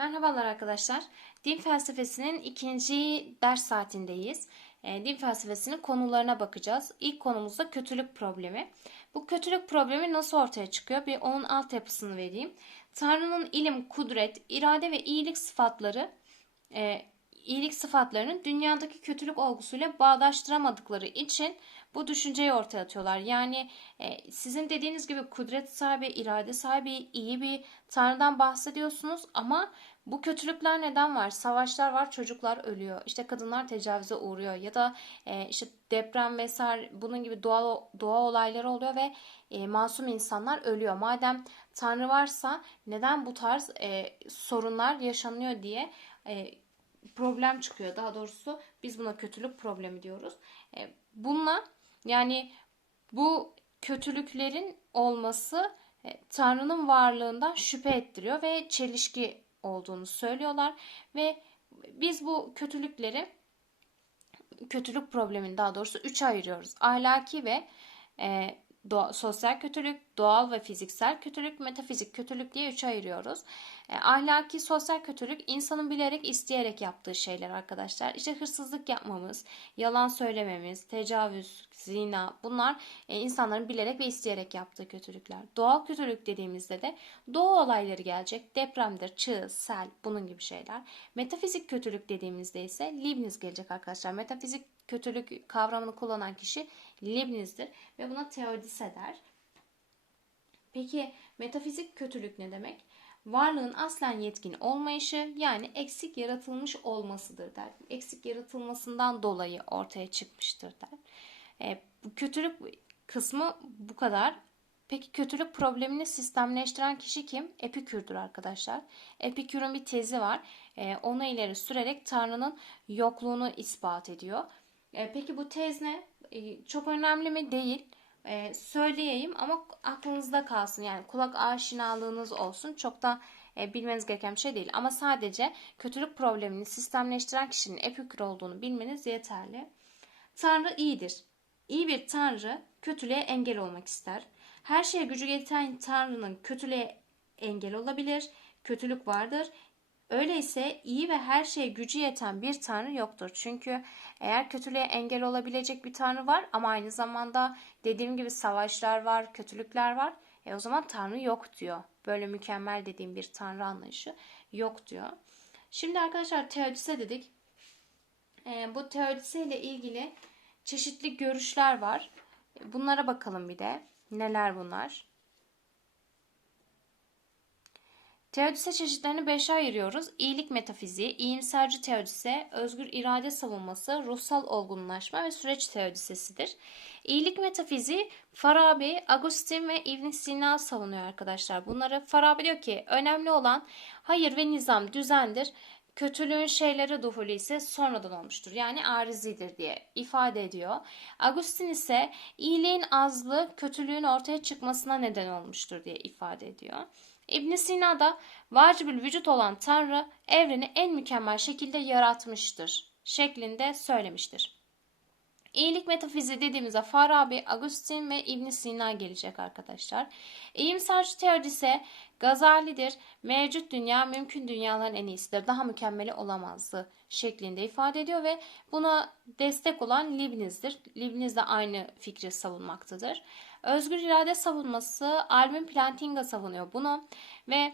Merhabalar arkadaşlar. Din felsefesinin ikinci ders saatindeyiz. E, din felsefesinin konularına bakacağız. İlk konumuz da kötülük problemi. Bu kötülük problemi nasıl ortaya çıkıyor? Bir onun altyapısını vereyim. Tanrı'nın ilim, kudret, irade ve iyilik sıfatları e, iyilik sıfatlarının dünyadaki kötülük olgusuyla bağdaştıramadıkları için bu düşünceyi ortaya atıyorlar. Yani e, sizin dediğiniz gibi kudret sahibi, irade sahibi, iyi bir Tanrı'dan bahsediyorsunuz ama bu kötülükler neden var? Savaşlar var, çocuklar ölüyor. İşte kadınlar tecavüze uğruyor ya da e, işte deprem vesaire bunun gibi doğal doğa olayları oluyor ve e, masum insanlar ölüyor. Madem Tanrı varsa neden bu tarz e, sorunlar yaşanıyor diye e, problem çıkıyor. Daha doğrusu biz buna kötülük problemi diyoruz. E, bununla yani bu kötülüklerin olması e, Tanrı'nın varlığından şüphe ettiriyor ve çelişki olduğunu söylüyorlar ve biz bu kötülükleri kötülük problemini daha doğrusu üçe ayırıyoruz. Ahlaki ve e, doğa, sosyal kötülük, doğal ve fiziksel kötülük, metafizik kötülük diye üçe ayırıyoruz. E, ahlaki, sosyal kötülük insanın bilerek, isteyerek yaptığı şeyler arkadaşlar. İşte hırsızlık yapmamız, yalan söylememiz, tecavüz, zina bunlar e, insanların bilerek ve isteyerek yaptığı kötülükler. Doğal kötülük dediğimizde de doğa olayları gelecek. Depremdir, çığ, sel bunun gibi şeyler. Metafizik kötülük dediğimizde ise Leibniz gelecek arkadaşlar. Metafizik kötülük kavramını kullanan kişi Leibniz'dir ve buna teodise der. Peki metafizik kötülük ne demek? Varlığın aslen yetkin olmayışı yani eksik yaratılmış olmasıdır der. Eksik yaratılmasından dolayı ortaya çıkmıştır der. E, bu kötülük kısmı bu kadar. Peki kötülük problemini sistemleştiren kişi kim? Epikür'dür arkadaşlar. Epikür'ün bir tezi var. E, onu ileri sürerek Tanrı'nın yokluğunu ispat ediyor. E, peki bu tez ne? E, çok önemli mi? Değil. E, söyleyeyim ama aklınızda kalsın. Yani kulak aşinalığınız olsun. Çok da e, bilmeniz gereken bir şey değil. Ama sadece kötülük problemini sistemleştiren kişinin epikür olduğunu bilmeniz yeterli. Tanrı iyidir. İyi bir Tanrı kötülüğe engel olmak ister. Her şeye gücü yeten Tanrı'nın kötülüğe engel olabilir. Kötülük vardır. Öyleyse iyi ve her şeye gücü yeten bir Tanrı yoktur. Çünkü eğer kötülüğe engel olabilecek bir Tanrı var ama aynı zamanda dediğim gibi savaşlar var, kötülükler var. E o zaman Tanrı yok diyor. Böyle mükemmel dediğim bir Tanrı anlayışı yok diyor. Şimdi arkadaşlar teodise dedik. E, bu teodise ile ilgili çeşitli görüşler var. Bunlara bakalım bir de. Neler bunlar? Teodise çeşitlerini beşe ayırıyoruz. İyilik metafiziği, iyimserci teodise, özgür irade savunması, ruhsal olgunlaşma ve süreç teodisesidir. İyilik metafiziği Farabi, Agustin ve ibn Sina savunuyor arkadaşlar. Bunları Farabi diyor ki önemli olan hayır ve nizam düzendir. Kötülüğün şeylere duhulü ise sonradan olmuştur. Yani arizidir diye ifade ediyor. Agustin ise iyiliğin azlığı kötülüğün ortaya çıkmasına neden olmuştur diye ifade ediyor. İbn Sina da vacibül vücut olan Tanrı evreni en mükemmel şekilde yaratmıştır şeklinde söylemiştir. İyilik metafizi dediğimizde Farabi, Agustin ve İbn Sina gelecek arkadaşlar. İyimserci teori ise Gazali'dir. Mevcut dünya mümkün dünyaların en iyisidir. Daha mükemmeli olamazdı şeklinde ifade ediyor ve buna destek olan Leibniz'dir. Leibniz de aynı fikri savunmaktadır. Özgür irade savunması Alvin Plantinga savunuyor bunu ve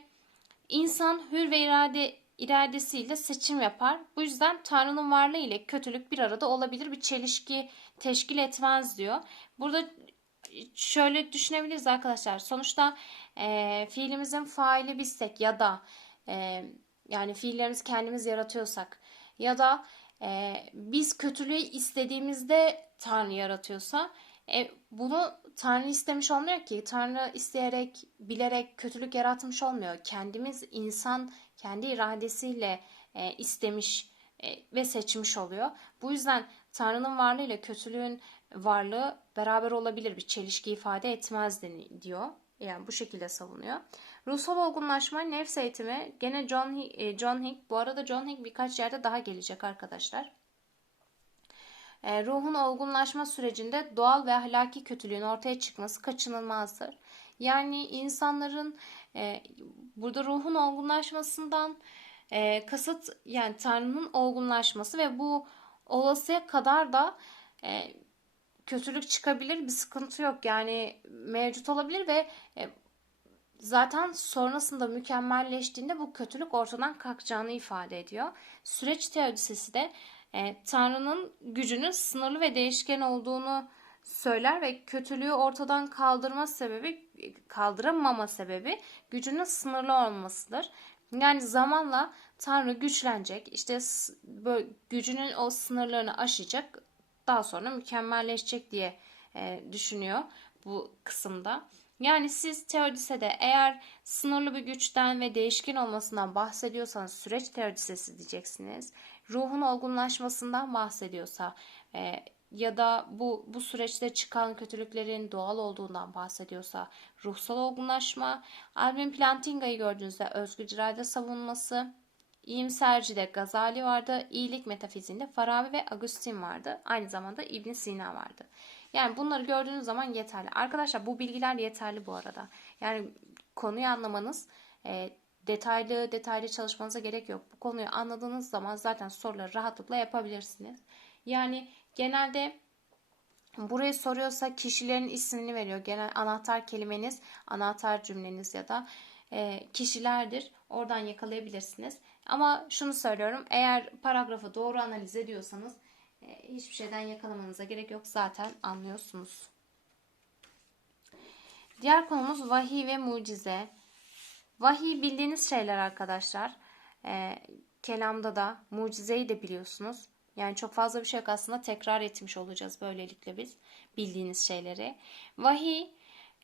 insan hür ve irade iradesiyle seçim yapar. Bu yüzden Tanrı'nın varlığı ile kötülük bir arada olabilir. Bir çelişki teşkil etmez diyor. Burada şöyle düşünebiliriz arkadaşlar. Sonuçta e, fiilimizin faili bizsek ya da e, yani fiillerimizi kendimiz yaratıyorsak ya da e, biz kötülüğü istediğimizde Tanrı yaratıyorsa e, bunu Tanrı istemiş olmuyor ki. Tanrı isteyerek, bilerek kötülük yaratmış olmuyor. Kendimiz insan kendi iradesiyle e, istemiş e, ve seçmiş oluyor. Bu yüzden Tanrı'nın varlığı ile kötülüğün varlığı beraber olabilir bir çelişki ifade etmez diyor. Yani bu şekilde savunuyor. Ruhsal olgunlaşma, nefs eğitimi gene John, e, John Hick. Bu arada John Hick birkaç yerde daha gelecek arkadaşlar. E, ruhun olgunlaşma sürecinde doğal ve ahlaki kötülüğün ortaya çıkması kaçınılmazdır. Yani insanların e, burada ruhun olgunlaşmasından e, kasıt yani Tanrı'nın olgunlaşması ve bu olasıya kadar da e, kötülük çıkabilir bir sıkıntı yok yani mevcut olabilir ve e, zaten sonrasında mükemmelleştiğinde bu kötülük ortadan kalkacağını ifade ediyor. Süreç teodisesi de e, Tanrı'nın gücünün sınırlı ve değişken olduğunu söyler ve kötülüğü ortadan kaldırma sebebi kaldıramama sebebi gücünün sınırlı olmasıdır. Yani zamanla Tanrı güçlenecek. işte böyle gücünün o sınırlarını aşacak. Daha sonra mükemmelleşecek diye e, düşünüyor bu kısımda. Yani siz teodisede eğer sınırlı bir güçten ve değişken olmasından bahsediyorsanız süreç teodisesi diyeceksiniz. Ruhun olgunlaşmasından bahsediyorsa e, ya da bu bu süreçte çıkan kötülüklerin doğal olduğundan bahsediyorsa ruhsal olgunlaşma, Alvin Plantinga'yı gördüğünüzde özgür irade savunması, İyimserci'de Gazali vardı, iyilik metafiziğinde Farabi ve Agustin vardı. Aynı zamanda İbn Sina vardı. Yani bunları gördüğünüz zaman yeterli. Arkadaşlar bu bilgiler yeterli bu arada. Yani konuyu anlamanız e, detaylı detaylı çalışmanıza gerek yok. Bu konuyu anladığınız zaman zaten soruları rahatlıkla yapabilirsiniz. Yani genelde burayı soruyorsa kişilerin ismini veriyor. Genel anahtar kelimeniz, anahtar cümleniz ya da e, kişilerdir. Oradan yakalayabilirsiniz. Ama şunu söylüyorum. Eğer paragrafı doğru analiz ediyorsanız e, hiçbir şeyden yakalamanıza gerek yok. Zaten anlıyorsunuz. Diğer konumuz vahiy ve mucize. Vahiy bildiğiniz şeyler arkadaşlar. E, kelamda da mucizeyi de biliyorsunuz. Yani çok fazla bir şey yok aslında tekrar etmiş olacağız böylelikle biz bildiğiniz şeyleri. Vahiy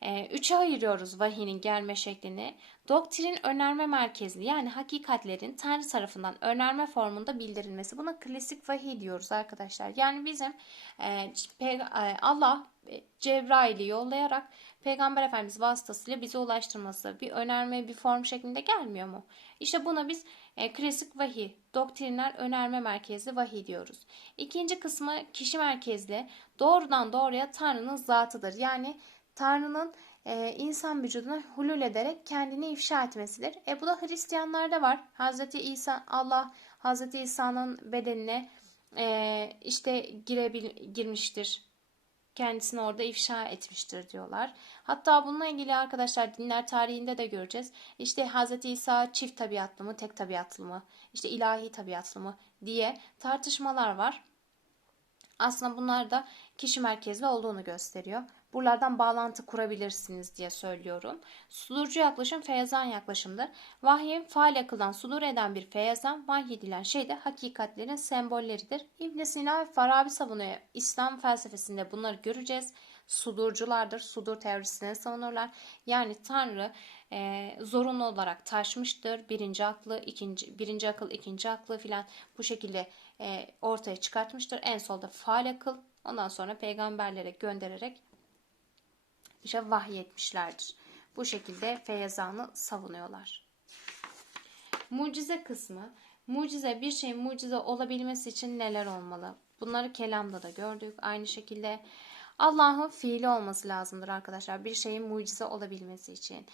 e, üçe ayırıyoruz vahinin gelme şeklini. Doktrin önerme merkezli yani hakikatlerin Tanrı tarafından önerme formunda bildirilmesi. Buna klasik vahiy diyoruz arkadaşlar. Yani bizim e, e Allah e, Cebrail'i yollayarak Peygamber Efendimiz vasıtasıyla bize ulaştırması bir önerme bir form şeklinde gelmiyor mu? İşte buna biz e, klasik vahiy, doktrinler önerme merkezli vahiy diyoruz. İkinci kısmı kişi merkezli, doğrudan doğruya Tanrı'nın zatıdır. Yani Tanrı'nın e, insan vücuduna hulul ederek kendini ifşa etmesidir. E bu da Hristiyanlarda var. Hazreti İsa Allah Hazreti İsa'nın bedenine e, işte girebil, girmiştir. Kendisini orada ifşa etmiştir diyorlar. Hatta bununla ilgili arkadaşlar dinler tarihinde de göreceğiz. İşte Hazreti İsa çift tabiatlı mı, tek tabiatlı mı, işte ilahi tabiatlı mı diye tartışmalar var. Aslında bunlar da kişi merkezli olduğunu gösteriyor. Buralardan bağlantı kurabilirsiniz diye söylüyorum. Sudurcu yaklaşım feyazan yaklaşımdır. Vahyin faal akıldan sudur eden bir feyazan, vahyedilen şey de hakikatlerin sembolleridir. İbn Sina ve Farabi savunuyor. İslam felsefesinde bunları göreceğiz. Sudurculardır. Sudur teorisini savunurlar. Yani Tanrı e, zorunlu olarak taşmıştır. Birinci aklı, ikinci, birinci akıl, ikinci aklı filan bu şekilde e, ortaya çıkartmıştır. En solda faal akıl. Ondan sonra peygamberlere göndererek işte vahyetmişlerdir. Bu şekilde Feyazan'ı savunuyorlar. Mucize kısmı. Mucize bir şeyin mucize olabilmesi için neler olmalı? Bunları kelamda da gördük. Aynı şekilde Allah'ın fiili olması lazımdır arkadaşlar. Bir şeyin mucize olabilmesi için.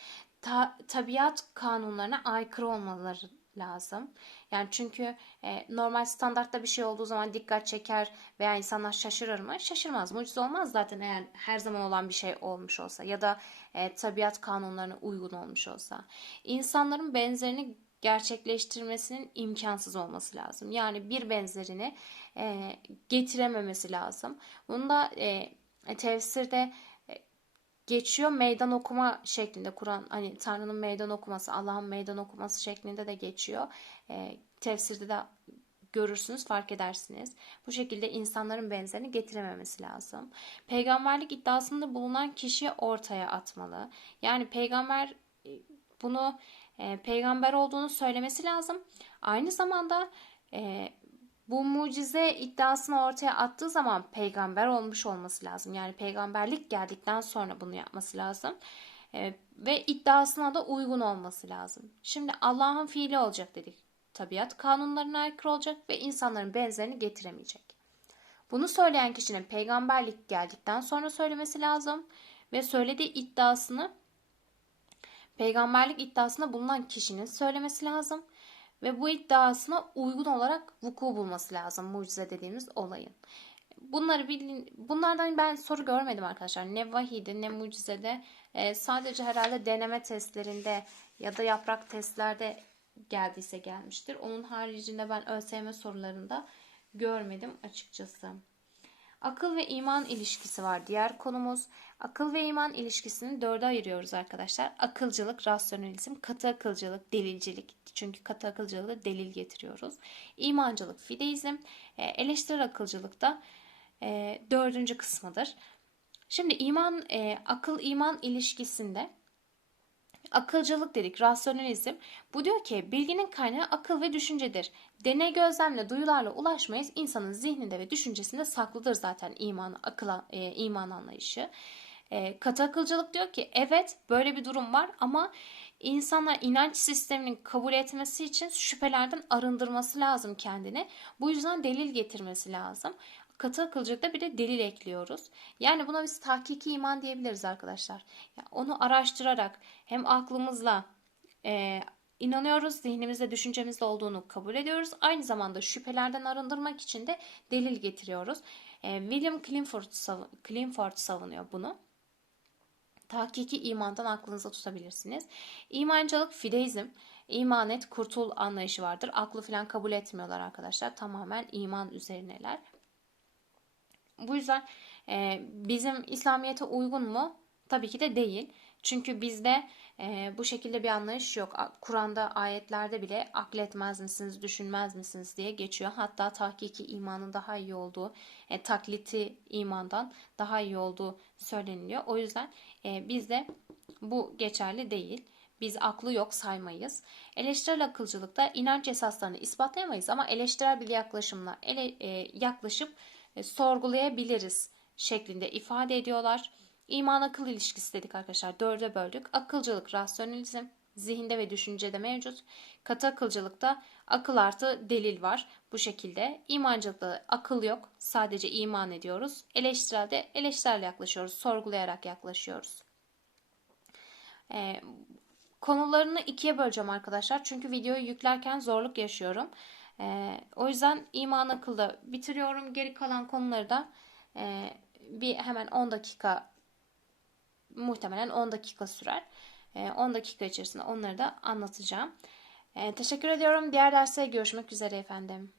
Ta, tabiat kanunlarına aykırı olmaları lazım. Yani çünkü e, normal standartta bir şey olduğu zaman dikkat çeker veya insanlar şaşırır mı? Şaşırmaz. Mucize olmaz zaten eğer her zaman olan bir şey olmuş olsa ya da e, tabiat kanunlarına uygun olmuş olsa. İnsanların benzerini gerçekleştirmesinin imkansız olması lazım. Yani bir benzerini e, getirememesi lazım. Bunu da e, tefsirde geçiyor. Meydan okuma şeklinde Kur'an hani Tanrı'nın meydan okuması, Allah'ın meydan okuması şeklinde de geçiyor. E, tefsirde de görürsünüz, fark edersiniz. Bu şekilde insanların benzerini getirememesi lazım. Peygamberlik iddiasında bulunan kişi ortaya atmalı. Yani peygamber e, bunu e, peygamber olduğunu söylemesi lazım. Aynı zamanda e, bu mucize iddiasını ortaya attığı zaman peygamber olmuş olması lazım. Yani peygamberlik geldikten sonra bunu yapması lazım. E, ve iddiasına da uygun olması lazım. Şimdi Allah'ın fiili olacak dedik. Tabiat kanunlarına aykırı olacak ve insanların benzerini getiremeyecek. Bunu söyleyen kişinin peygamberlik geldikten sonra söylemesi lazım ve söylediği iddiasını peygamberlik iddiasında bulunan kişinin söylemesi lazım ve bu iddiasına uygun olarak vuku bulması lazım mucize dediğimiz olayın. Bunları bilin, bunlardan ben soru görmedim arkadaşlar. Ne vahiyde ne mucizede. Ee, sadece herhalde deneme testlerinde ya da yaprak testlerde geldiyse gelmiştir. Onun haricinde ben ÖSYM sorularında görmedim açıkçası. Akıl ve iman ilişkisi var. Diğer konumuz akıl ve iman ilişkisini dörde ayırıyoruz arkadaşlar. Akılcılık, rasyonalizm, katı akılcılık, delilcilik. Çünkü katı akılcılığı delil getiriyoruz. İmancılık, fideizm, e, eleştirel akılcılık da e, dördüncü kısmıdır. Şimdi iman, e, akıl iman ilişkisinde akılcılık dedik, rasyonalizm. Bu diyor ki bilginin kaynağı akıl ve düşüncedir. Deney gözlemle, duyularla ulaşmayız. İnsanın zihninde ve düşüncesinde saklıdır zaten iman, akıl, e, iman anlayışı. E, katı akılcılık diyor ki evet böyle bir durum var ama insanlar inanç sisteminin kabul etmesi için şüphelerden arındırması lazım kendini. Bu yüzden delil getirmesi lazım. Katı akılcılıkta bir de delil ekliyoruz. Yani buna biz tahkiki iman diyebiliriz arkadaşlar. Yani onu araştırarak hem aklımızla e, inanıyoruz, zihnimizde, düşüncemizde olduğunu kabul ediyoruz. Aynı zamanda şüphelerden arındırmak için de delil getiriyoruz. E, William Clifford, Clifford savunuyor bunu. Tahkiki imandan aklınıza tutabilirsiniz. İmancılık, fideizm, iman et, kurtul anlayışı vardır. Aklı falan kabul etmiyorlar arkadaşlar. Tamamen iman üzerineler. Bu yüzden e, bizim İslamiyet'e uygun mu? Tabii ki de değil. Çünkü bizde e, bu şekilde bir anlayış yok. Kur'an'da ayetlerde bile akletmez misiniz, düşünmez misiniz diye geçiyor. Hatta tahkiki imanın daha iyi olduğu, e, takliti imandan daha iyi olduğu söyleniliyor. O yüzden e, bizde bu geçerli değil. Biz aklı yok saymayız. Eleştirel akılcılıkta inanç esaslarını ispatlayamayız ama eleştirel bir yaklaşımla ele, e, yaklaşıp sorgulayabiliriz şeklinde ifade ediyorlar. İman akıl ilişkisi dedik arkadaşlar. Dörde böldük. Akılcılık, rasyonalizm, zihinde ve düşüncede mevcut. Katı akılcılıkta akıl artı delil var. Bu şekilde. İmancılıkta akıl yok. Sadece iman ediyoruz. Eleştirelde eleştirel yaklaşıyoruz. Sorgulayarak yaklaşıyoruz. Ee, konularını ikiye böleceğim arkadaşlar. Çünkü videoyu yüklerken zorluk yaşıyorum. Ee, o yüzden iman akılda bitiriyorum. Geri kalan konuları da e, bir hemen 10 dakika muhtemelen 10 dakika sürer. 10 dakika içerisinde onları da anlatacağım. Teşekkür ediyorum. Diğer derste görüşmek üzere efendim.